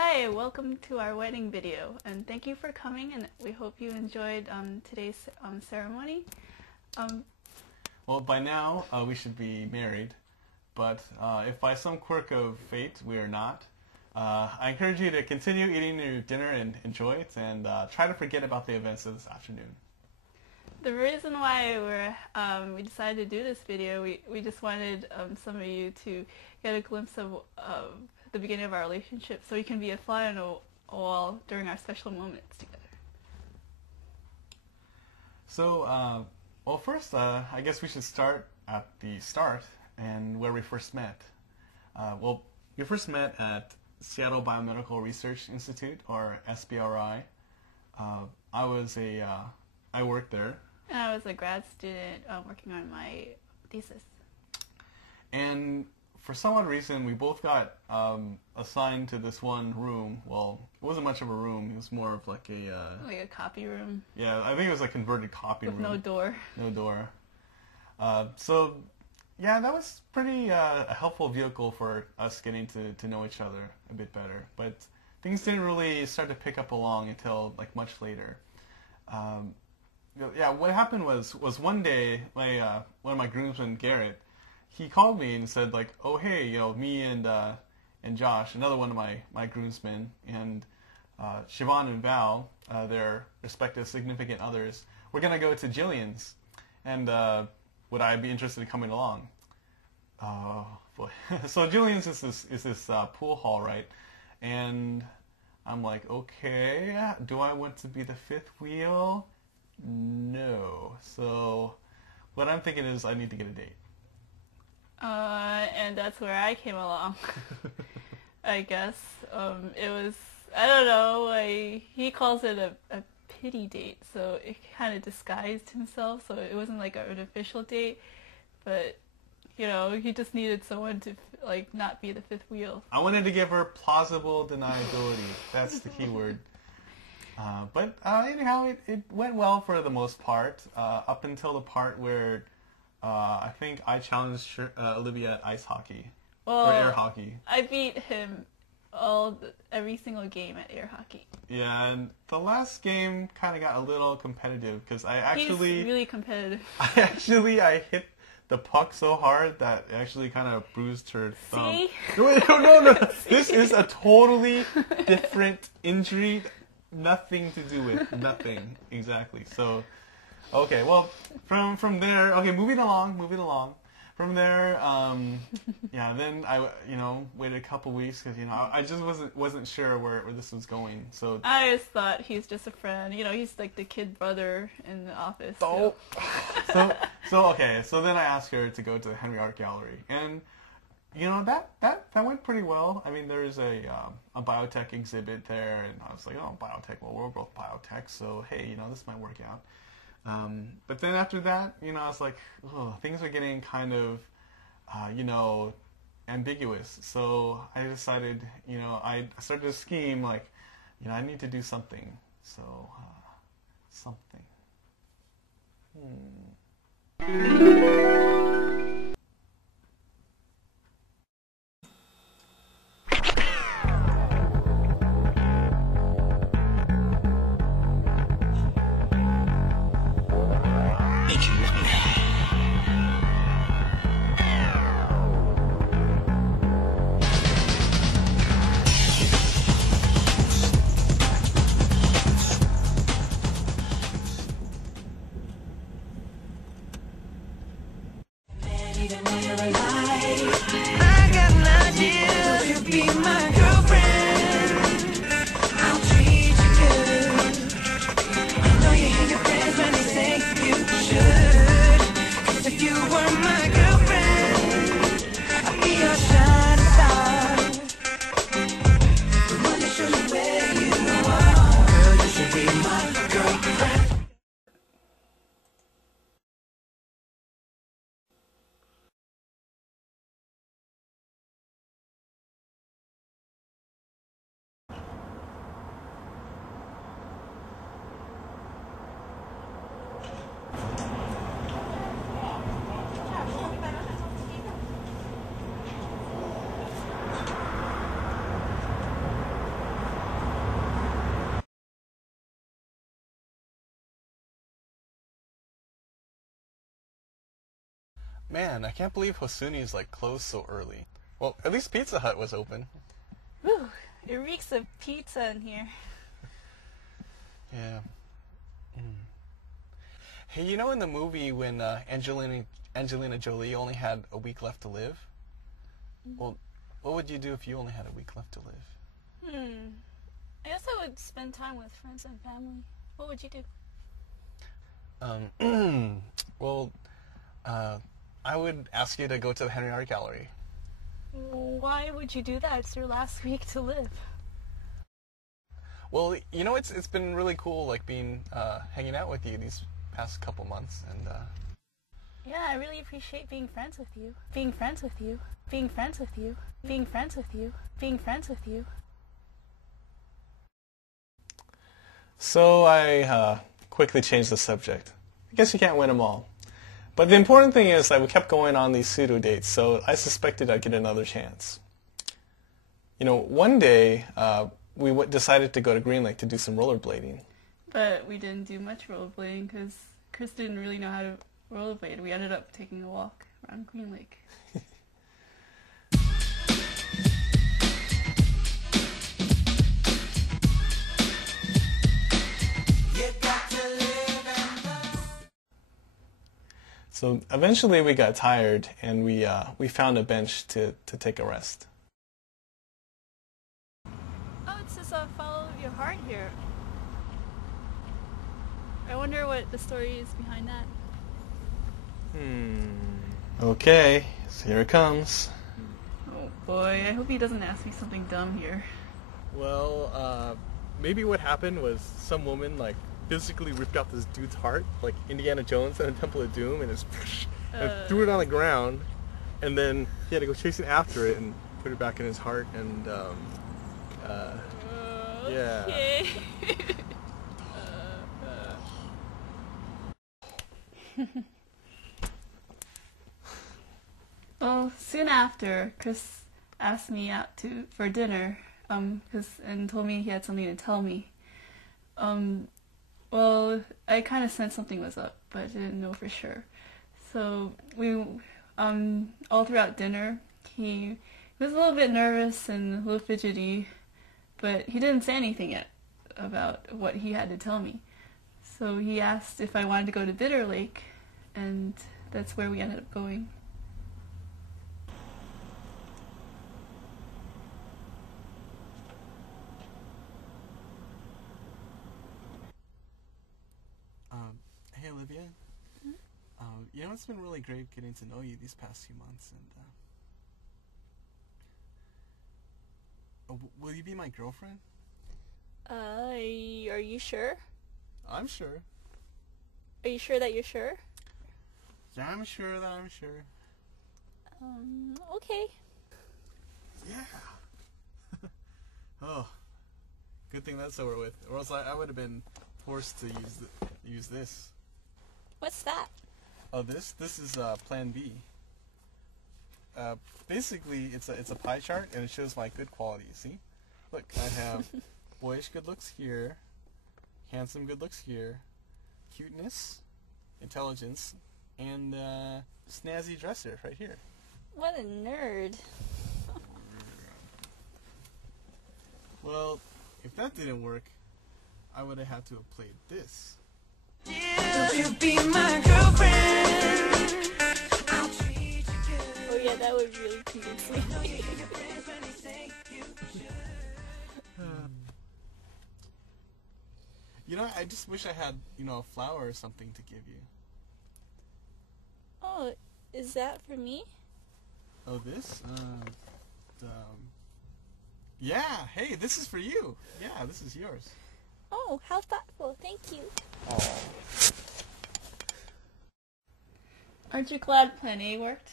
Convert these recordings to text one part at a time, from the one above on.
Hi, welcome to our wedding video, and thank you for coming, and we hope you enjoyed today's ceremony. Well, by now we should be married, but if by some quirk of fate we are not, I encourage you to continue eating your dinner and enjoy it, and try to forget about the events of this afternoon. The reason why we decided to do this video, we just wanted some of you to get a glimpse of the beginning of our relationship, so we can be a fly on the wall during our special moments together. So, well, first, I guess we should start at the start and where we first met. Well, we first met at Seattle Biomedical Research Institute, or SBRI. I worked there. And I was a grad student working on my thesis. And for some odd reason, we both got assigned to this one room. Well, it wasn't much of a room. It was more of like a... like a copy room. Yeah, I think it was a converted copy room. With no door. No door. So, yeah, that was pretty a helpful vehicle for us getting to know each other a bit better. But things didn't really start to pick up along until like much later. Yeah, what happened was one day, one of my groomsmen, Garrett, he called me and said like, oh hey, me and Josh, another one of my groomsmen, and Siobhan and Val, their respective significant others, we're gonna go to Jillian's, and would I be interested in coming along? Boy. So Jillian's is this pool hall, right? And I'm like, okay, do I want to be the fifth wheel? No. So what I'm thinking is I need to get a date. And that's where I came along. I guess it was, I don't know, he calls it a pity date, so it kind of disguised himself, so it wasn't like an official date, but he just needed someone to like not be the fifth wheel. I wanted to give her plausible deniability. That's the key word. But anyhow, it went well for the most part, up until the part where I think I challenged Olivia at ice hockey, or air hockey. I beat him every single game at air hockey. Yeah, and the last game kind of got a little competitive because He's really competitive. I hit the puck so hard that it actually kind of bruised her thumb. See? No. This is a totally different injury. Nothing to do with nothing. Exactly. So, okay. Well, from there, okay. Moving along. From there, yeah. Then I, waited a couple weeks because I just wasn't sure where this was going. So I just thought he's just a friend. He's like the kid brother in the office. Oh. So okay. So then I asked her to go to the Henry Art Gallery, and that went pretty well. I mean, there's a biotech exhibit there, and I was like, oh, biotech. Well, we're both biotech, so hey, this might work out. But then after that, I was like, oh, things are getting kind of, ambiguous. So I decided, I started to scheme like, I need to do something. So, something. Man, I can't believe Hosuni is like closed so early. Well, at least Pizza Hut was open. Whew, it reeks of pizza in here. Yeah. Hey, you know in the movie when Angelina Jolie only had a week left to live? Well, what would you do if you only had a week left to live? I guess I would spend time with friends and family. What would you do? Well, I would ask you to go to the Henry Art Gallery. Why would you do that? It's your last week to live. Well, you know, it's been really cool, like being hanging out with you these past couple months, and Yeah, I really appreciate being friends with you. Being friends with you. Being friends with you. Being friends with you. Being friends with you. So I quickly changed the subject. I guess you can't win them all. But the important thing is that we kept going on these pseudo dates, so I suspected I'd get another chance. You know, one day we decided to go to Green Lake to do some rollerblading. But we didn't do much rollerblading because Chris didn't really know how to rollerblade. We ended up taking a walk around Green Lake. So eventually we got tired and we found a bench to take a rest. Oh, it says follow your heart here. I wonder what the story is behind that. Okay, so here it comes. Oh boy, I hope he doesn't ask me something dumb here. Well, maybe what happened was some woman like physically ripped out this dude's heart, like Indiana Jones in the Temple of Doom, and just and threw it on the ground, and then he had to go chasing after it and put it back in his heart, and yeah. Okay. Well, soon after, Chris asked me out for dinner, and told me he had something to tell me. Well, I kind of sensed something was up, but I didn't know for sure. So we, all throughout dinner, he was a little bit nervous and a little fidgety, but he didn't say anything yet about what he had to tell me. So he asked if I wanted to go to Bitter Lake, and that's where we ended up going. Hey Olivia, you know it's been really great getting to know you these past few months, and will you be my girlfriend? Are you sure? I'm sure. Are you sure that you're sure? Yeah, I'm sure that I'm sure. Okay. Yeah. Oh, good thing that's over with, or else I would have been forced to use this. What's that? Oh, this is Plan B. Basically, it's a pie chart, and it shows my good qualities. See, look, I have boyish good looks here, handsome good looks here, cuteness, intelligence, and snazzy dresser right here. What a nerd. Well, if that didn't work, I would have had to have played this. Will you be my girlfriend? I'll treat you good. Oh yeah, that would really convince me. You know, I just wish I had, a flower or something to give you. Oh, is that for me? Oh, this? Yeah, hey, this is for you. Yeah, this is yours. Oh, how thoughtful. Thank you. Oh. Aren't you glad Plan A worked?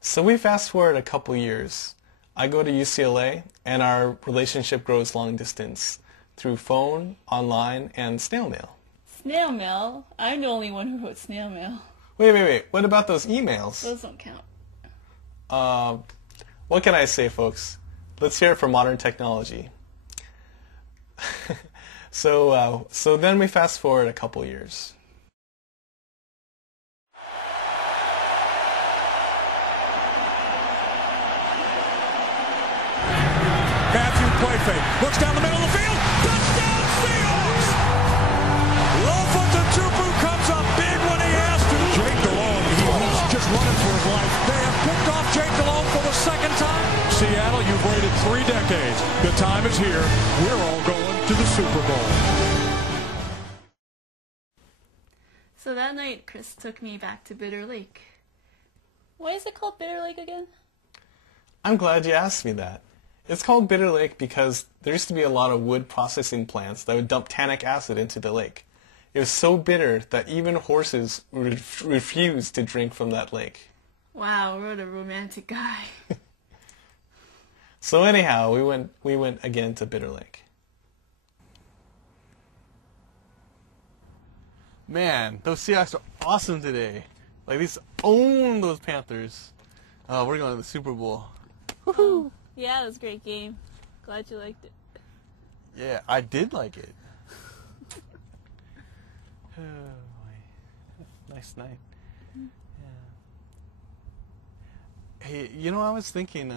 So we fast forward a couple years. I go to UCLA, and our relationship grows long distance through phone, online, and snail mail. Snail mail? I'm the only one who wrote snail mail. Wait. What about those emails? Those don't count. What can I say, folks? Let's hear it for modern technology. So then we fast forward a couple years. play fake. Looks down the middle of the field. Touchdown Seahawks! Lofa-Tatupu comes up big when he has to. Jake Delhomme, he's just running for his life. They have picked off Jake Delhomme for the second time. Seattle, you've waited 3 decades. The time is here. We're all going to the Super Bowl. So that night, Chris took me back to Bitter Lake. Why is it called Bitter Lake again? I'm glad you asked me that. It's called Bitter Lake because there used to be a lot of wood processing plants that would dump tannic acid into the lake. It was so bitter that even horses refused to drink from that lake. Wow, what a romantic guy. So anyhow, we went again to Bitter Lake. Man, those Seahawks are awesome today. Like, they just own those Panthers. We're going to the Super Bowl. Woohoo! Yeah, it was a great game. Glad you liked it. Yeah, I did like it. Oh, boy. Nice night. Yeah. Hey, I was thinking,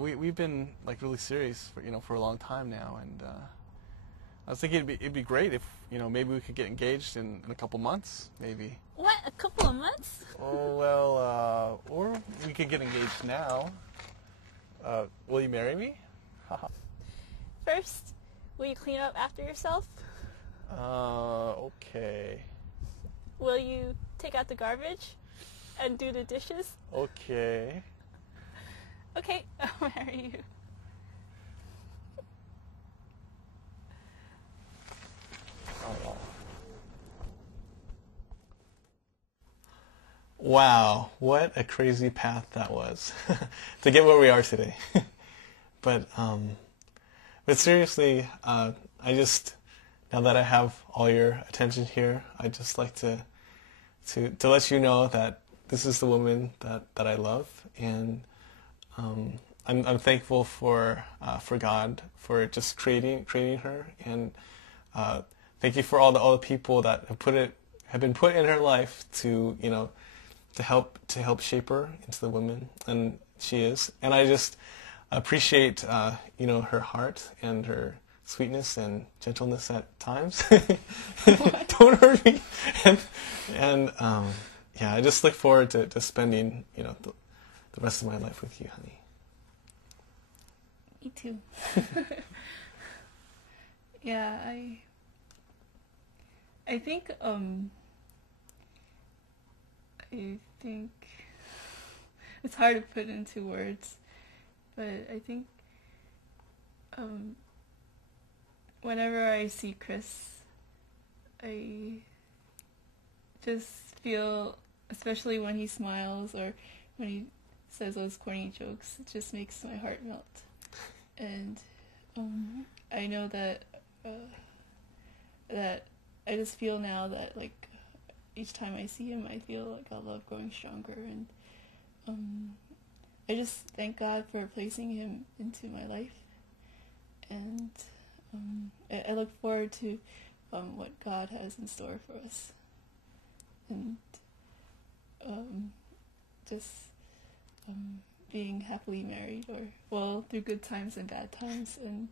we've been like really serious for a long time now, and I was thinking it'd be great if maybe we could get engaged in a couple months, maybe. What? A couple of months? Oh well, or we could get engaged now. Will you marry me? First, will you clean up after yourself? Okay. Will you take out the garbage and do the dishes? Okay. Okay, I'll marry you. Oh. Wow, what a crazy path that was to get where we are today. But seriously, I just, now that I have all your attention here, I'd just like to let you know that this is the woman that I love, and I'm thankful for God for just creating her, and thank you for all the people that have been put in her life to to help shape her into the woman and she is. And I just appreciate her heart and her sweetness and gentleness at times. Don't hurt me. And I just look forward to spending the rest of my life with you, honey. Me too. Yeah, I think it's hard to put into words, but I think whenever I see Chris, I just feel, especially when he smiles or when he says those corny jokes, it just makes my heart melt. And I know that that I just feel now that like each time I see him, I feel like our love growing stronger, and I just thank God for placing him into my life, and I look forward to what God has in store for us, and just being happily married, or through good times and bad times, and